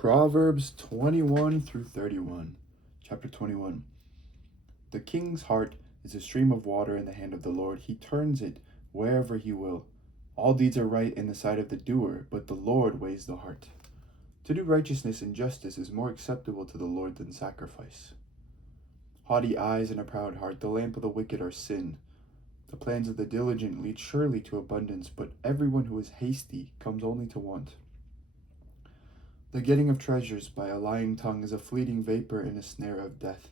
Proverbs 21 through 31. Chapter 21. The king's heart is a stream of water in the hand of the Lord. He turns it wherever he will. All deeds are right in the sight of the doer, but the Lord weighs the heart. To do righteousness and justice is more acceptable to the Lord than sacrifice. Haughty eyes and a proud heart, the lamp of the wicked are sin. The plans of the diligent lead surely to abundance, but everyone who is hasty comes only to want. The getting of treasures by a lying tongue is a fleeting vapor and a snare of death.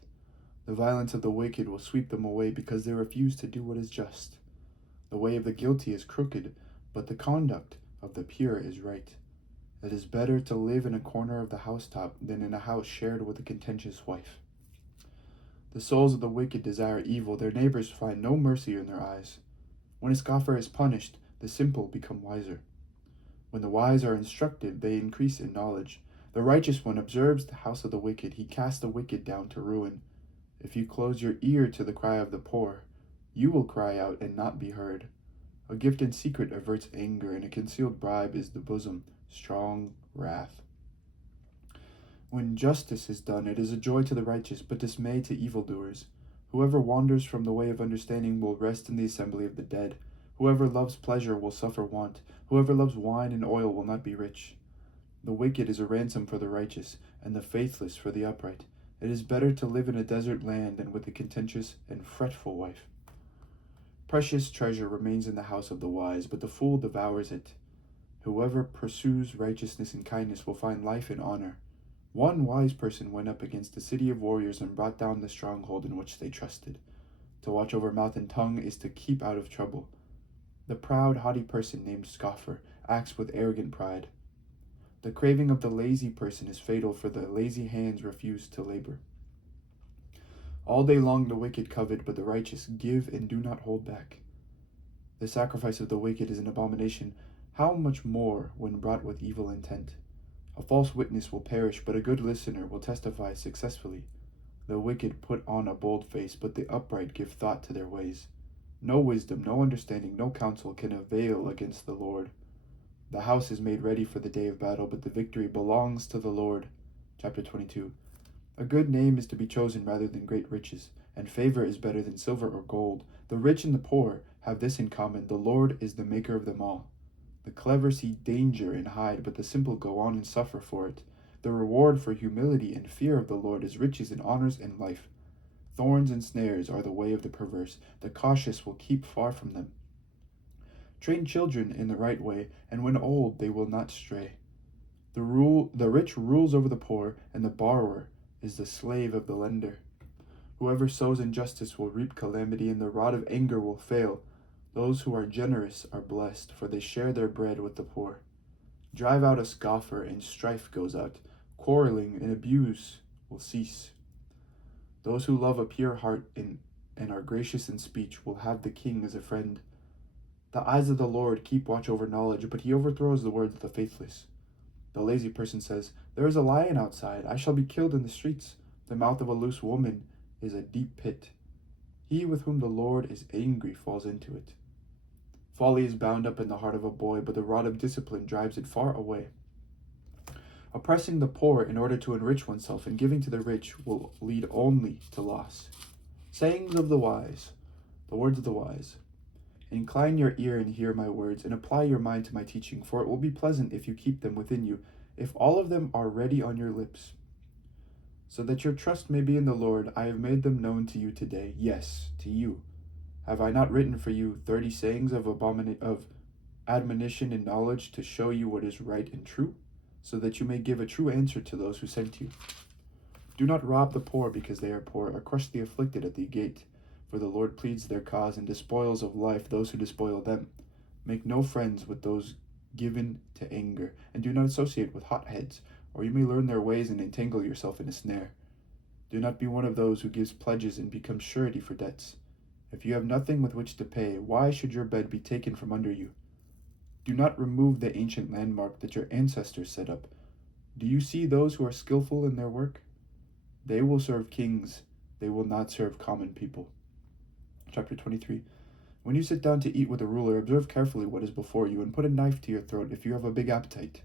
The violence of the wicked will sweep them away because they refuse to do what is just. The way of the guilty is crooked, but the conduct of the pure is right. It is better to live in a corner of the housetop than in a house shared with a contentious wife. The souls of the wicked desire evil, their neighbors find no mercy in their eyes. When a scoffer is punished, the simple become wiser. When the wise are instructed, they increase in knowledge. The righteous one observes the house of the wicked. He casts the wicked down to ruin. If you close your ear to the cry of the poor, you will cry out and not be heard. A gift in secret averts anger, and a concealed bribe is the bosom, strong wrath. When justice is done, it is a joy to the righteous, but dismay to evildoers. Whoever wanders from the way of understanding will rest in the assembly of the dead. Whoever loves pleasure will suffer want. Whoever loves wine and oil will not be rich. The wicked is a ransom for the righteous, and the faithless for the upright. It is better to live in a desert land than with a contentious and fretful wife. Precious treasure remains in the house of the wise, but the fool devours it. Whoever pursues righteousness and kindness will find life and honor. One wise person went up against a city of warriors and brought down the stronghold in which they trusted. To watch over mouth and tongue is to keep out of trouble. The proud, haughty person named scoffer acts with arrogant pride. The craving of the lazy person is fatal, for the lazy hands refuse to labor. All day long the wicked covet, but the righteous give and do not hold back. The sacrifice of the wicked is an abomination, how much more when brought with evil intent. A false witness will perish, but a good listener will testify successfully. The wicked put on a bold face, but the upright give thought to their ways. No wisdom, no understanding, no counsel can avail against the Lord. The house is made ready for the day of battle, but the victory belongs to the Lord. Chapter 22. A good name is to be chosen rather than great riches, and favor is better than silver or gold. The rich and the poor have this in common: the Lord is the maker of them all. The clever see danger and hide, but the simple go on and suffer for it. The reward for humility and fear of the Lord is riches and honors and life. Thorns and snares are the way of the perverse. The cautious will keep far from them. Train children in the right way, and when old they will not stray. The rich rules over the poor, and the borrower is the slave of the lender. Whoever sows injustice will reap calamity, and the rod of anger will fail. Those who are generous are blessed, for they share their bread with the poor. Drive out a scoffer, and strife goes out. Quarreling and abuse will cease. Those who love a pure heart and are gracious in speech will have the king as a friend. The eyes of the Lord keep watch over knowledge, but he overthrows the words of the faithless. The lazy person says, "There is a lion outside. I shall be killed in the streets." The mouth of a loose woman is a deep pit. He with whom the Lord is angry falls into it. Folly is bound up in the heart of a boy, but the rod of discipline drives it far away. Oppressing the poor in order to enrich oneself and giving to the rich will lead only to loss. Sayings of the wise, the words of the wise. Incline your ear and hear my words, and apply your mind to my teaching, for it will be pleasant if you keep them within you, if all of them are ready on your lips. So that your trust may be in the Lord, I have made them known to you today. Yes, to you. Have I not written for you 30 sayings of admonition and knowledge to show you what is right and true, so that you may give a true answer to those who sent you? Do not rob the poor because they are poor, or crush the afflicted at the gate, for the Lord pleads their cause and despoils of life those who despoil them. Make no friends with those given to anger, and do not associate with hotheads, or you may learn their ways and entangle yourself in a snare. Do not be one of those who gives pledges and becomes surety for debts. If you have nothing with which to pay, why should your bed be taken from under you? Do not remove the ancient landmark that your ancestors set up. Do you see those who are skillful in their work? They will serve kings, they will not serve common people. Chapter 23. When you sit down to eat with a ruler, observe carefully what is before you, and put a knife to your throat if you have a big appetite.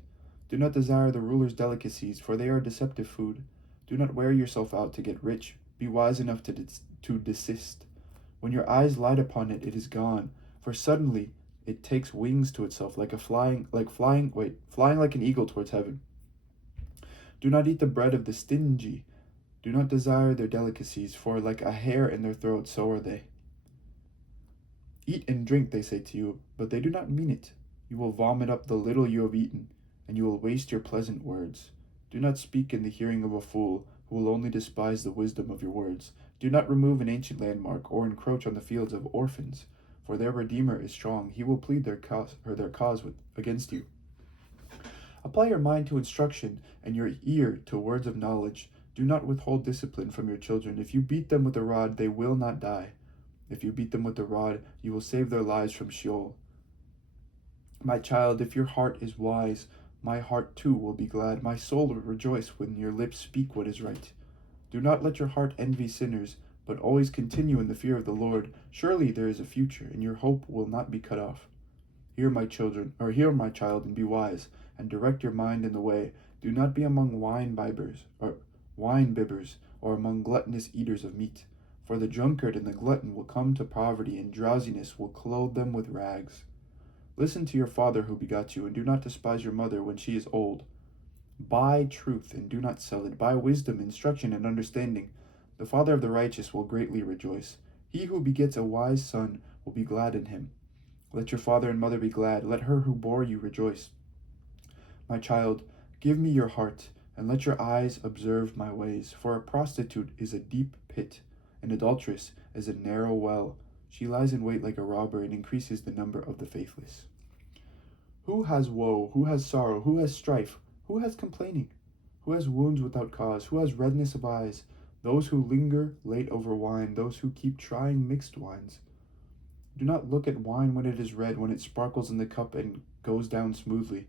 Do not desire the ruler's delicacies, for they are deceptive food. Do not wear yourself out to get rich. Be wise enough to desist. When your eyes light upon it, it is gone, for suddenly it takes wings to itself, flying like an eagle towards heaven. Do not eat the bread of the stingy. Do not desire their delicacies, for like a hair in their throat, so are they. Eat and drink, they say to you, but they do not mean it. You will vomit up the little you have eaten, and you will waste your pleasant words. Do not speak in the hearing of a fool, who will only despise the wisdom of your words. Do not remove an ancient landmark, or encroach on the fields of orphans, for their Redeemer is strong. He will plead their cause against you. Apply your mind to instruction, and your ear to words of knowledge. Do not withhold discipline from your children. If you beat them with a rod, they will not die. If you beat them with the rod, you will save their lives from Sheol. My child, if your heart is wise, my heart too will be glad. My soul will rejoice when your lips speak what is right. Do not let your heart envy sinners, but always continue in the fear of the Lord. Surely there is a future, and your hope will not be cut off. Hear, my child, and be wise, and direct your mind in the way. Do not be among wine bibbers, or among gluttonous eaters of meat. For the drunkard and the glutton will come to poverty, and drowsiness will clothe them with rags. Listen to your father who begot you, and do not despise your mother when she is old. Buy truth, and do not sell it. Buy wisdom, instruction, and understanding. The father of the righteous will greatly rejoice. He who begets a wise son will be glad in him. Let your father and mother be glad. Let her who bore you rejoice. My child, give me your heart, and let your eyes observe my ways. For a prostitute is a deep pit, an adulteress is a narrow well. She lies in wait like a robber and increases the number of the faithless. Who has woe? Who has sorrow? Who has strife? Who has complaining? Who has wounds without cause? Who has redness of eyes? Those who linger late over wine, those who keep trying mixed wines. Do not look at wine when it is red, when it sparkles in the cup and goes down smoothly.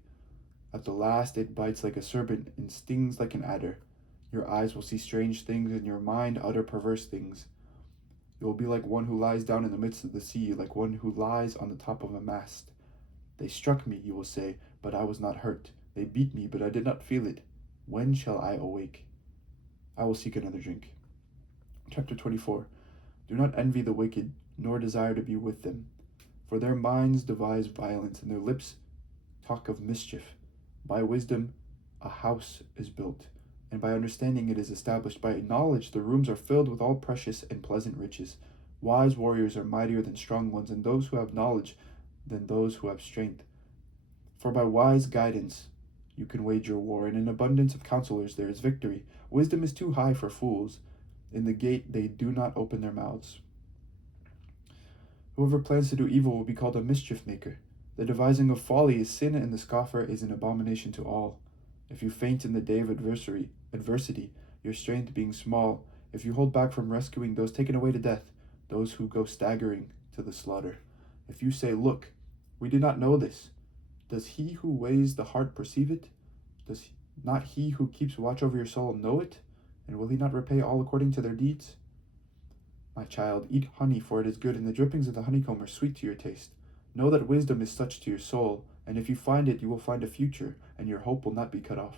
At the last it bites like a serpent and stings like an adder. Your eyes will see strange things, and your mind utter perverse things. You will be like one who lies down in the midst of the sea, like one who lies on the top of a mast. They struck me, you will say, but I was not hurt. They beat me, but I did not feel it. When shall I awake? I will seek another drink. Chapter 24. Do not envy the wicked, nor desire to be with them. For their minds devise violence, and their lips talk of mischief. By wisdom a house is built, and by understanding it is established. By knowledge the rooms are filled with all precious and pleasant riches. Wise warriors are mightier than strong ones, and those who have knowledge than those who have strength. For by wise guidance you can wage your war, and in abundance of counselors there is victory. Wisdom is too high for fools. In the gate they do not open their mouths. Whoever plans to do evil will be called a mischief maker. The devising of folly is sin, and the scoffer is an abomination to all. If you faint in the day of adversity, your strength being small, if you hold back from rescuing those taken away to death, those who go staggering to the slaughter. If you say, look, we did not know this, does he who weighs the heart perceive it? Does not he who keeps watch over your soul know it? And will he not repay all according to their deeds? My child, eat honey, for it is good, and the drippings of the honeycomb are sweet to your taste. Know that wisdom is such to your soul, and if you find it, you will find a future, and your hope will not be cut off.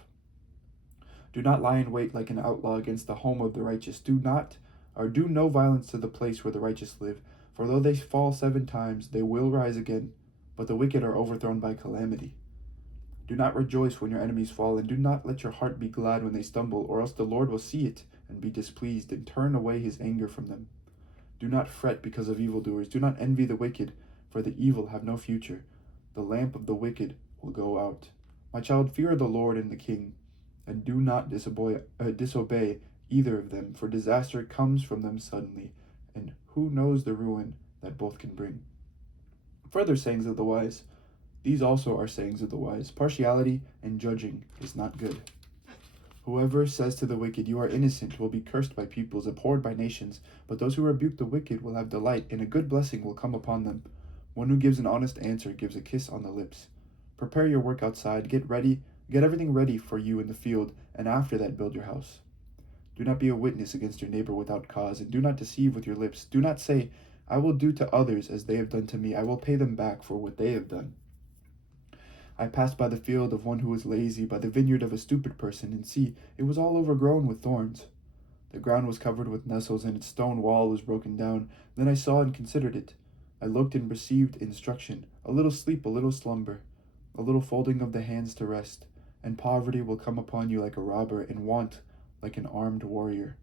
Do not lie in wait like an outlaw against the home of the righteous. Do no violence to the place where the righteous live, for though they fall 7 times, they will rise again, but the wicked are overthrown by calamity. Do not rejoice when your enemies fall, and do not let your heart be glad when they stumble, or else the Lord will see it and be displeased, and turn away his anger from them. Do not fret because of evildoers. Do not envy the wicked, for the evil have no future. The lamp of the wicked will go out. My child, fear the Lord and the king, and do not disobey either of them, for disaster comes from them suddenly, and who knows the ruin that both can bring. Further sayings of the wise. These also are sayings of the wise. Partiality and judging is not good. Whoever says to the wicked, you are innocent, will be cursed by peoples, abhorred by nations. But those who rebuke the wicked will have delight, and a good blessing will come upon them. One who gives an honest answer gives a kiss on the lips. Prepare your work outside, get everything ready for you in the field, and after that build your house. Do not be a witness against your neighbor without cause, and do not deceive with your lips. Do not say, I will do to others as they have done to me. I will pay them back for what they have done. I passed by the field of one who was lazy, by the vineyard of a stupid person, and see, it was all overgrown with thorns. The ground was covered with nettles, and its stone wall was broken down. Then I saw and considered it. I looked and received instruction, a little sleep, a little slumber, a little folding of the hands to rest, and poverty will come upon you like a robber, and want like an armed warrior.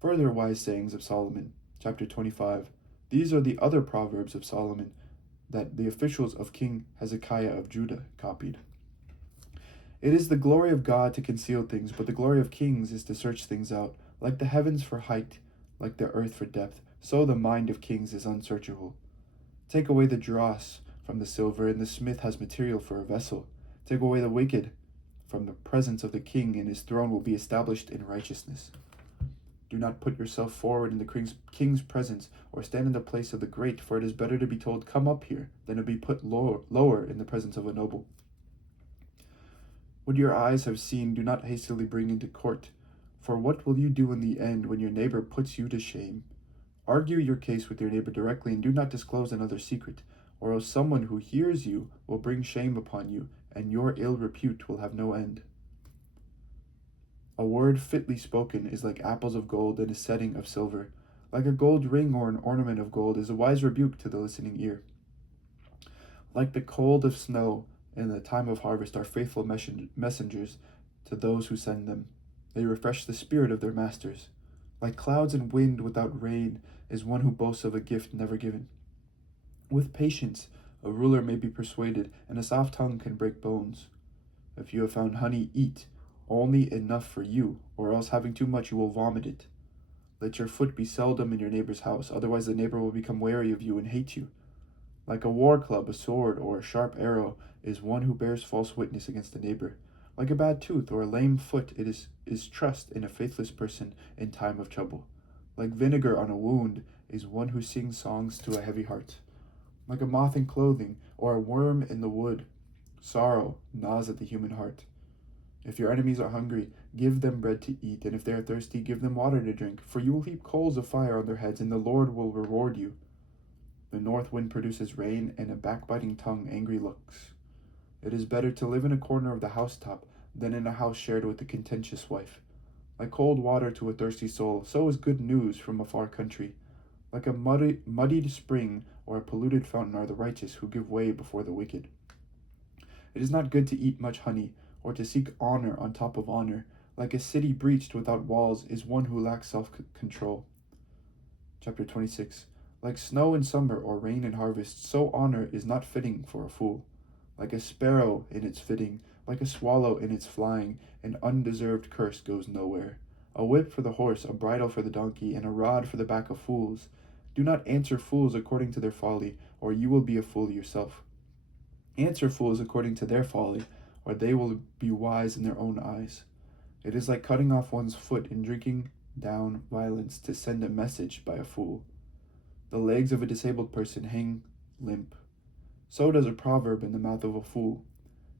Further wise sayings of Solomon, chapter 25. These are the other proverbs of Solomon that the officials of King Hezekiah of Judah copied. It is the glory of God to conceal things, but the glory of kings is to search things out. Like the heavens for height, like the earth for depth, so the mind of kings is unsearchable. Take away the dross from the silver, and the smith has material for a vessel. Take away the wicked from the presence of the king, and his throne will be established in righteousness. Do not put yourself forward in the king's presence, or stand in the place of the great, for it is better to be told, "Come up here," than to be put lower in the presence of a noble. What your eyes have seen, do not hastily bring into court, for what will you do in the end when your neighbor puts you to shame? Argue your case with your neighbor directly, and do not disclose another secret, or else someone who hears you will bring shame upon you, and your ill repute will have no end. A word fitly spoken is like apples of gold in a setting of silver. Like a gold ring or an ornament of gold is a wise rebuke to the listening ear. Like the cold of snow in the time of harvest are faithful messengers to those who send them. They refresh the spirit of their masters. Like clouds and wind without rain is one who boasts of a gift never given. With patience, a ruler may be persuaded, and a soft tongue can break bones. If you have found honey, eat only enough for you, or else having too much you will vomit it. Let your foot be seldom in your neighbor's house, otherwise the neighbor will become wary of you and hate you. Like a war club, a sword, or a sharp arrow is one who bears false witness against a neighbor. Like a bad tooth or a lame foot, it is trust in a faithless person in time of trouble. Like vinegar on a wound is one who sings songs to a heavy heart. Like a moth in clothing or a worm in the wood, sorrow gnaws at the human heart. If your enemies are hungry, give them bread to eat, and if they are thirsty, give them water to drink, for you will heap coals of fire on their heads, and the Lord will reward you. The north wind produces rain, and a backbiting tongue angry looks. It is better to live in a corner of the housetop than in a house shared with a contentious wife. Like cold water to a thirsty soul, so is good news from a far country. Like a muddied spring or a polluted fountain are the righteous who give way before the wicked. It is not good to eat much honey, or to seek honor on top of honor. Like a city breached without walls is one who lacks self-control. Chapter 26. Like snow in summer or rain in harvest, so honor is not fitting for a fool. Like a sparrow in its fitting, like a swallow in its flying, an undeserved curse goes nowhere. A whip for the horse, a bridle for the donkey, and a rod for the back of fools. Do not answer fools according to their folly, or you will be a fool yourself. Answer fools according to their folly, or they will be wise in their own eyes. It is like cutting off one's foot and drinking down violence to send a message by a fool. The legs of a disabled person hang limp. So does a proverb in the mouth of a fool.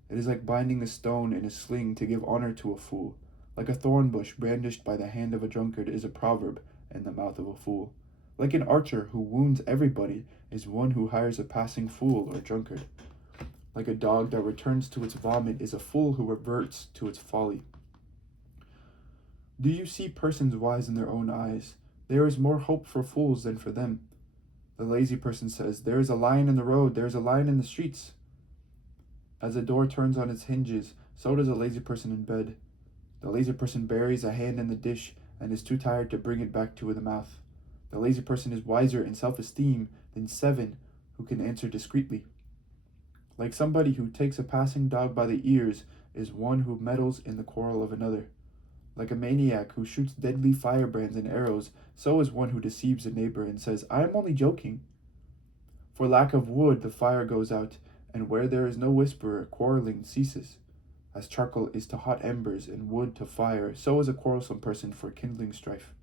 It is like binding a stone in a sling to give honor to a fool. Like a thorn bush brandished by the hand of a drunkard is a proverb in the mouth of a fool. Like an archer who wounds everybody is one who hires a passing fool or drunkard. Like a dog that returns to its vomit is a fool who reverts to its folly. Do you see persons wise in their own eyes? There is more hope for fools than for them. The lazy person says, "There is a lion in the road, there is a lion in the streets." As a door turns on its hinges, so does a lazy person in bed. The lazy person buries a hand in the dish and is too tired to bring it back to the mouth. The lazy person is wiser in self-esteem than 7 who can answer discreetly. Like somebody who takes a passing dog by the ears is one who meddles in the quarrel of another. Like a maniac who shoots deadly firebrands and arrows, so is one who deceives a neighbor and says, "I am only joking." For lack of wood the fire goes out, and where there is no whisperer, quarreling ceases. As charcoal is to hot embers and wood to fire, so is a quarrelsome person for kindling strife.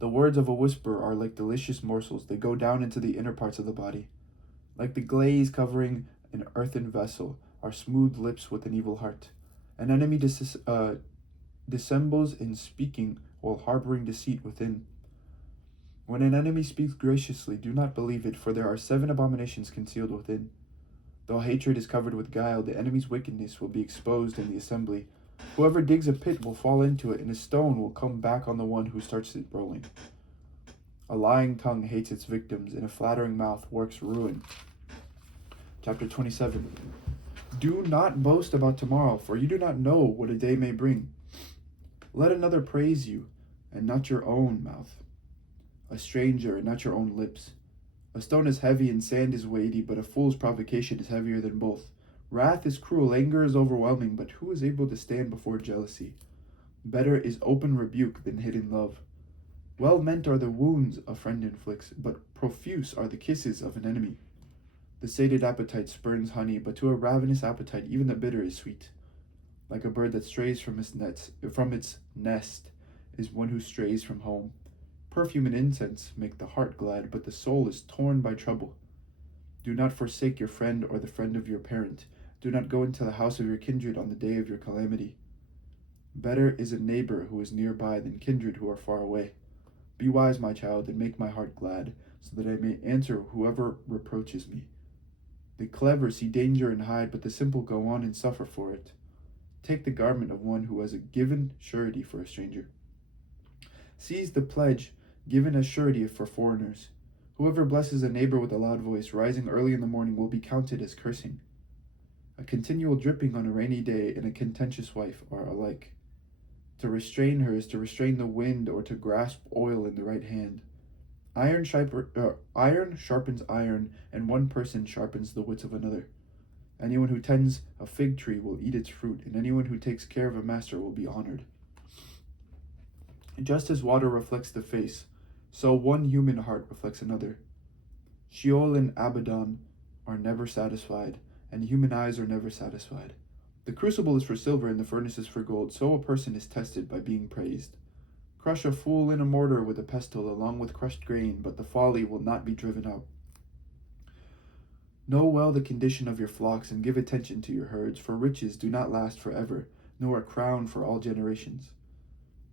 The words of a whisperer are like delicious morsels, they go down into the inner parts of the body. Like the glaze covering an earthen vessel are smooth lips with an evil heart. An enemy dissembles in speaking while harboring deceit within. When an enemy speaks graciously, do not believe it, for there are 7 abominations concealed within. Though hatred is covered with guile, the enemy's wickedness will be exposed in the assembly. Whoever digs a pit will fall into it, and a stone will come back on the one who starts it rolling. A lying tongue hates its victims, and a flattering mouth works ruin. Chapter 27. Do not boast about tomorrow, for you do not know what a day may bring. Let another praise you, and not your own mouth. A stranger, and not your own lips. A stone is heavy and sand is weighty, but a fool's provocation is heavier than both. Wrath is cruel, anger is overwhelming, but who is able to stand before jealousy? Better is open rebuke than hidden love. Well meant are the wounds a friend inflicts, but profuse are the kisses of an enemy. The sated appetite spurns honey, but to a ravenous appetite even the bitter is sweet. Like a bird that strays from its nest is one who strays from home. Perfume and incense make the heart glad, but the soul is torn by trouble. Do not forsake your friend or the friend of your parent. Do not go into the house of your kindred on the day of your calamity. Better is a neighbor who is nearby than kindred who are far away. Be wise, my child, and make my heart glad, so that I may answer whoever reproaches me. The clever see danger and hide, but the simple go on and suffer for it. Take the garment of one who has a given surety for a stranger. Seize the pledge given as surety for foreigners. Whoever blesses a neighbor with a loud voice, rising early in the morning, will be counted as cursing. A continual dripping on a rainy day and a contentious wife are alike. To restrain her is to restrain the wind, or to grasp oil in the right hand. Iron sharpens iron, and one person sharpens the wits of another. Anyone who tends a fig tree will eat its fruit, and anyone who takes care of a master will be honored. Just as water reflects the face, so one human heart reflects another. Sheol and Abaddon are never satisfied, and human eyes are never satisfied. The crucible is for silver, and the furnace is for gold, so a person is tested by being praised. Crush a fool in a mortar with a pestle, along with crushed grain, but the folly will not be driven out. Know well the condition of your flocks, and give attention to your herds, for riches do not last forever, nor a crown for all generations.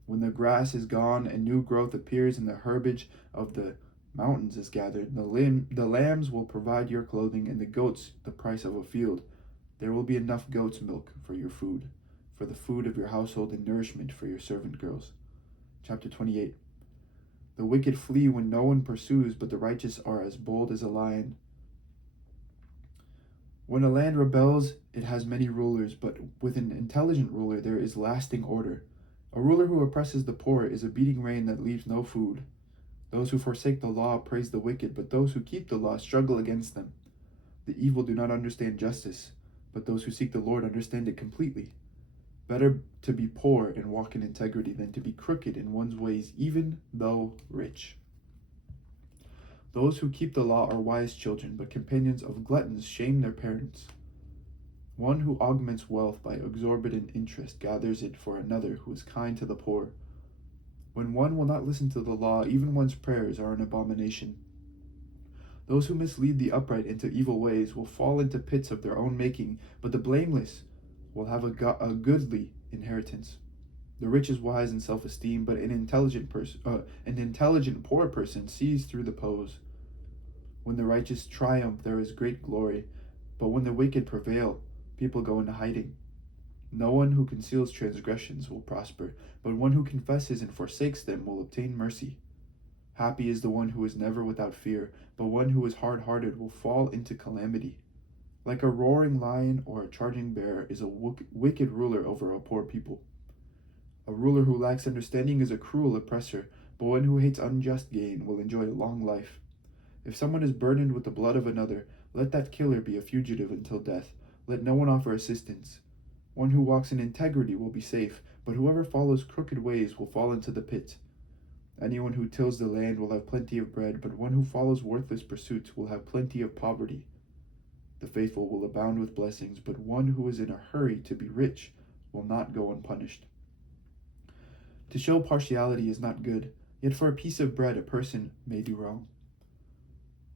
When the grass is gone and new growth appears, and the herbage of the mountains is gathered, the lambs will provide your clothing, and the goats the price of a field. There will be enough goat's milk for your food, for the food of your household, and nourishment for your servant girls. Chapter 28. The wicked flee when no one pursues, but the righteous are as bold as a lion. When a land rebels, it has many rulers, but with an intelligent ruler there is lasting order. A ruler who oppresses the poor is a beating rain that leaves no food. Those who forsake the law praise the wicked, but those who keep the law struggle against them. The evil do not understand justice, but those who seek the Lord understand it completely. Better to be poor and walk in integrity than to be crooked in one's ways, even though rich. Those who keep the law are wise children, but companions of gluttons shame their parents. One who augments wealth by exorbitant interest gathers it for another who is kind to the poor. When one will not listen to the law, even one's prayers are an abomination. Those who mislead the upright into evil ways will fall into pits of their own making, but the blameless will have a goodly inheritance. The rich is wise in self-esteem, but an intelligent poor person sees through the pose. When the righteous triumph, there is great glory, but when the wicked prevail, people go into hiding. No one who conceals transgressions will prosper, but one who confesses and forsakes them will obtain mercy. Happy is the one who is never without fear, but one who is hard-hearted will fall into calamity. Like a roaring lion or a charging bear is a wicked ruler over a poor people. A ruler who lacks understanding is a cruel oppressor, but one who hates unjust gain will enjoy a long life. If someone is burdened with the blood of another, let that killer be a fugitive until death. Let no one offer assistance. One who walks in integrity will be safe, but whoever follows crooked ways will fall into the pit. Anyone who tills the land will have plenty of bread, but one who follows worthless pursuits will have plenty of poverty. The faithful will abound with blessings, but one who is in a hurry to be rich will not go unpunished. To show partiality is not good, yet for a piece of bread a person may do wrong.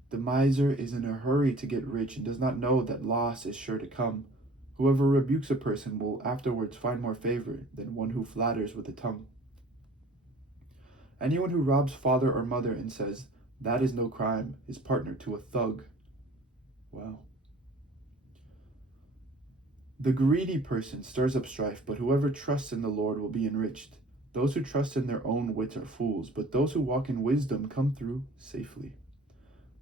The miser is in a hurry to get rich and does not know that loss is sure to come. Whoever rebukes a person will afterwards find more favor than one who flatters with the tongue. Anyone who robs father or mother and says, "That is no crime," is partner to a thug. Wow. The greedy person stirs up strife, but whoever trusts in the Lord will be enriched. Those who trust in their own wits are fools, but those who walk in wisdom come through safely.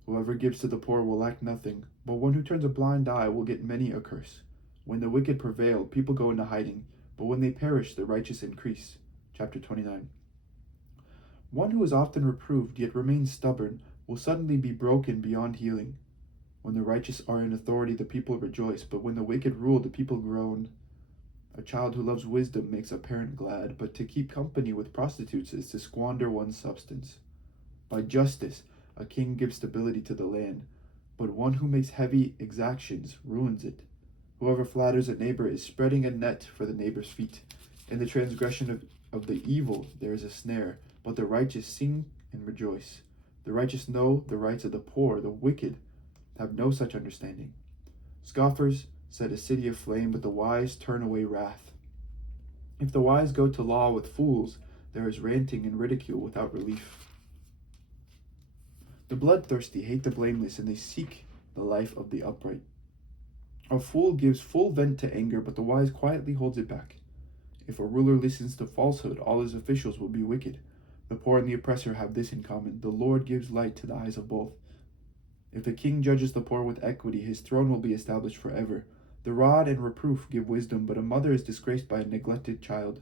Whoever gives to the poor will lack nothing, but one who turns a blind eye will get many a curse. When the wicked prevail, people go into hiding, but when they perish, the righteous increase. Chapter 29. One who is often reproved yet remains stubborn will suddenly be broken beyond healing. When the righteous are in authority, the people rejoice, but when the wicked rule, the people groan. A child who loves wisdom makes a parent glad, but to keep company with prostitutes is to squander one's substance. By justice, a king gives stability to the land, but one who makes heavy exactions ruins it. Whoever flatters a neighbor is spreading a net for the neighbor's feet. In the transgression of the evil there is a snare, but the righteous sing and rejoice. The righteous know the rights of the poor, the wicked have no such understanding. Scoffers set a city aflame, but the wise turn away wrath. If the wise go to law with fools, there is ranting and ridicule without relief. The bloodthirsty hate the blameless, and they seek the life of the upright. A fool gives full vent to anger, but the wise quietly holds it back. If a ruler listens to falsehood, all his officials will be wicked. The poor and the oppressor have this in common: the Lord gives light to the eyes of both. If the king judges the poor with equity, his throne will be established forever. The rod and reproof give wisdom, but a mother is disgraced by a neglected child.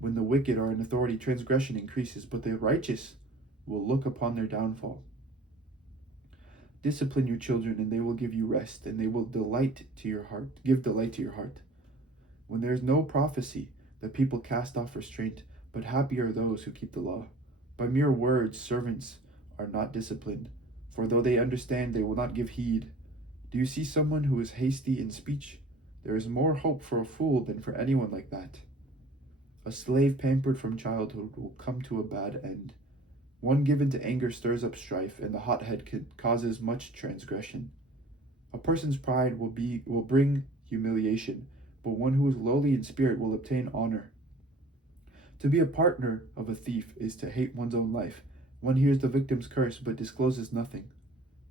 When the wicked are in authority, transgression increases, but the righteous will look upon their downfall. Discipline your children, and they will give you rest, and they will give delight to your heart. When there is no prophecy, the people cast off restraint, but happy are those who keep the law. By mere words, servants are not disciplined, for though they understand, they will not give heed. Do you see someone who is hasty in speech? There is more hope for a fool than for anyone like that. A slave pampered from childhood will come to a bad end. One given to anger stirs up strife, and the hothead causes much transgression. A person's pride will bring humiliation, but one who is lowly in spirit will obtain honor. To be a partner of a thief is to hate one's own life. One hears the victim's curse, but discloses nothing.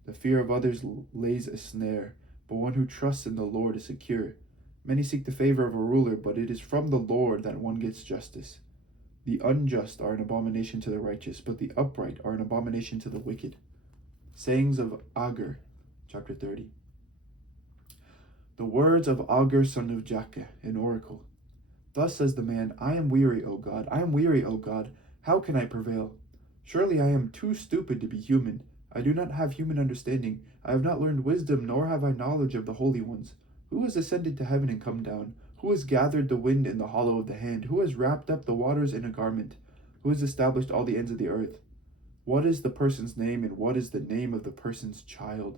The fear of others lays a snare, but one who trusts in the Lord is secure. Many seek the favor of a ruler, but it is from the Lord that one gets justice. The unjust are an abomination to the righteous, but the upright are an abomination to the wicked. Sayings of Agur, chapter 30. The words of Agur, son of Jakeh, an oracle. Thus says the man, I am weary, O God, I am weary, O God. How can I prevail? Surely I am too stupid to be human. I do not have human understanding. I have not learned wisdom, nor have I knowledge of the holy ones. Who has ascended to heaven and come down? Who has gathered the wind in the hollow of the hand? Who has wrapped up the waters in a garment? Who has established all the ends of the earth? What is the person's name, and what is the name of the person's child?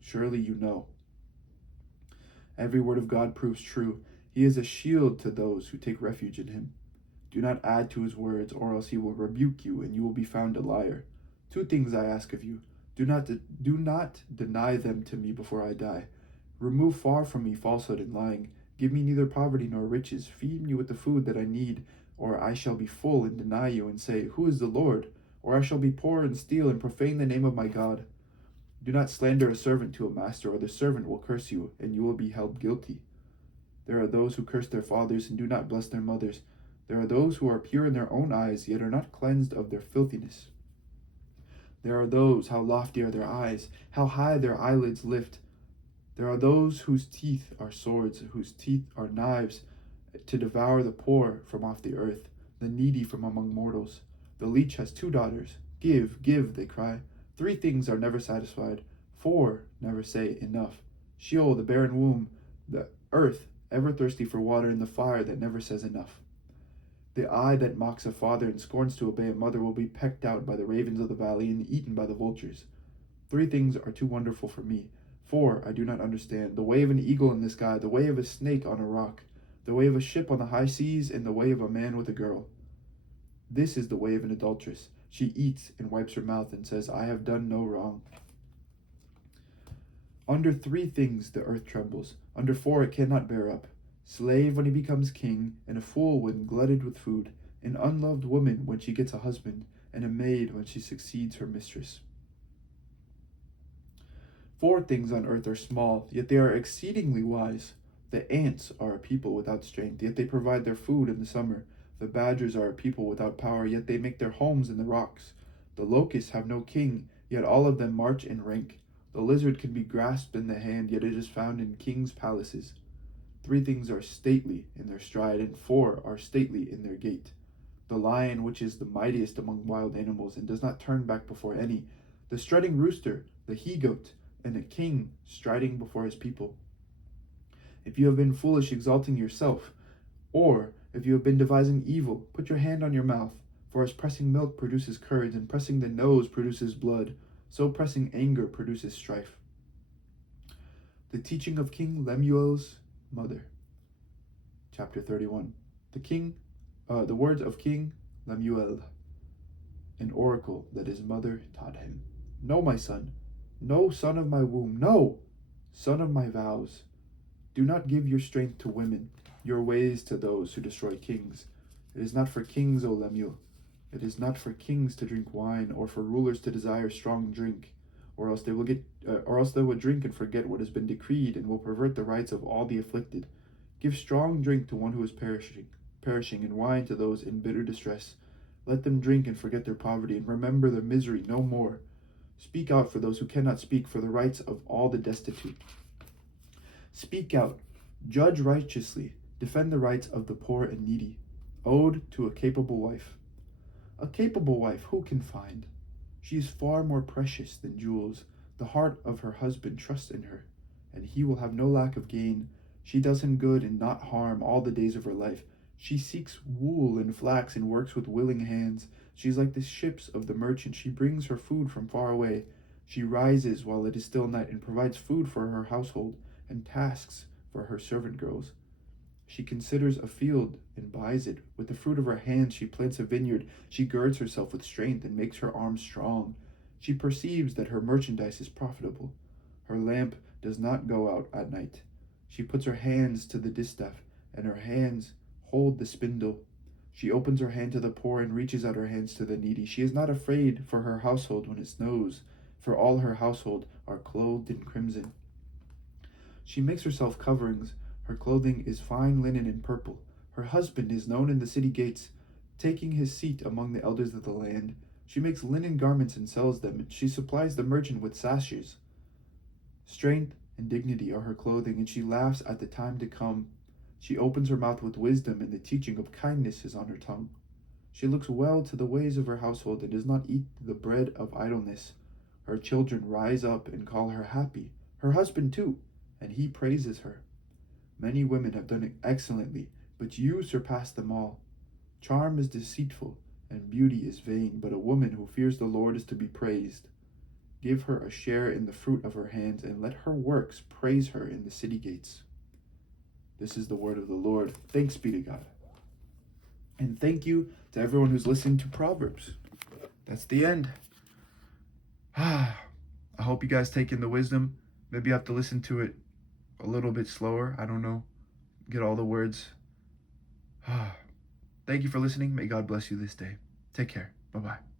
Surely you know. Every word of God proves true. He is a shield to those who take refuge in him. Do not add to his words, or else he will rebuke you, and you will be found a liar. 2 things I ask of you. Do not deny them to me before I die. Remove far from me falsehood and lying. Give me neither poverty nor riches. Feed me with the food that I need, or I shall be full and deny you and say, Who is the Lord? Or I shall be poor and steal and profane the name of my God. Do not slander a servant to a master, or the servant will curse you, and you will be held guilty. There are those who curse their fathers and do not bless their mothers. There are those who are pure in their own eyes, yet are not cleansed of their filthiness. There are those, how lofty are their eyes, how high their eyelids lift. There are those whose teeth are swords, whose teeth are knives, to devour the poor from off the earth, the needy from among mortals. The leech has 2 daughters. Give, give, they cry. 3 things are never satisfied. 4 never say enough. Sheol, the barren womb, the earth, ever thirsty for water, and the fire that never says enough. The eye that mocks a father and scorns to obey a mother will be pecked out by the ravens of the valley and eaten by the vultures. 3 things are too wonderful for me. 4 I do not understand. The way of an eagle in the sky, the way of a snake on a rock, the way of a ship on the high seas, and the way of a man with a girl. This is the way of an adulteress. She eats and wipes her mouth and says, I have done no wrong. Under 3 things the earth trembles. Under 4 it cannot bear up. Slave when he becomes king, and a fool when glutted with food, an unloved woman when she gets a husband, and a maid when she succeeds her mistress. 4 things on earth are small, yet they are exceedingly wise. The ants are a people without strength, yet they provide their food in the summer. The badgers are a people without power, yet they make their homes in the rocks. The locusts have no king, yet all of them march in rank. The lizard can be grasped in the hand, yet it is found in kings' palaces. 3 things are stately in their stride, and 4 are stately in their gait. The lion, which is the mightiest among wild animals, and does not turn back before any. The strutting rooster, the he-goat, and a king striding before his people. If you have been foolish exalting yourself, or if you have been devising evil, put your hand on your mouth. For as pressing milk produces courage, and pressing the nose produces blood, so pressing anger produces strife. The teaching of King Lemuel's mother. Chapter 31. The words of King Lemuel, an oracle that his mother taught him. No, my son, no, son of my womb, no, son of my vows. Do not give your strength to women, your ways to those who destroy kings. It is not for kings, O Lemuel. It is not for kings to drink wine, or for rulers to desire strong drink, or else they will drink and forget what has been decreed, and will pervert the rights of all the afflicted. Give strong drink to one who is perishing, and wine to those in bitter distress. Let them drink and forget their poverty, and remember their misery no more. Speak out for those who cannot speak, for the rights of all the destitute. Speak out, judge righteously, defend the rights of the poor and needy. Ode to a capable wife. A capable wife who can find? She is far more precious than jewels. The heart of her husband trusts in her, and he will have no lack of gain. She does him good and not harm all the days of her life. She seeks wool and flax and works with willing hands. She is like the ships of the merchant. She brings her food from far away. She rises while it is still night and provides food for her household and tasks for her servant girls. She considers a field and buys it. With the fruit of her hands she plants a vineyard. She girds herself with strength and makes her arms strong. She perceives that her merchandise is profitable. Her lamp does not go out at night. She puts her hands to the distaff, and her hands hold the spindle. She opens her hand to the poor and reaches out her hands to the needy. She is not afraid for her household when it snows, for all her household are clothed in crimson. She makes herself coverings. Her clothing is fine linen and purple. Her husband is known in the city gates, taking his seat among the elders of the land. She makes linen garments and sells them. She supplies the merchant with sashes. Strength and dignity are her clothing, and she laughs at the time to come. She opens her mouth with wisdom, and the teaching of kindness is on her tongue. She looks well to the ways of her household and does not eat the bread of idleness. Her children rise up and call her happy, her husband too, and he praises her. Many women have done excellently, but you surpass them all. Charm is deceitful, and beauty is vain, but a woman who fears the Lord is to be praised. Give her a share in the fruit of her hands, and let her works praise her in the city gates. This is the word of the Lord. Thanks be to God. And thank you to everyone who's listened to Proverbs. That's the end. I hope you guys take in the wisdom. Maybe you have to listen to it a little bit slower. I don't know. Get all the words. Thank you for listening. May God bless you this day. Take care. Bye-bye.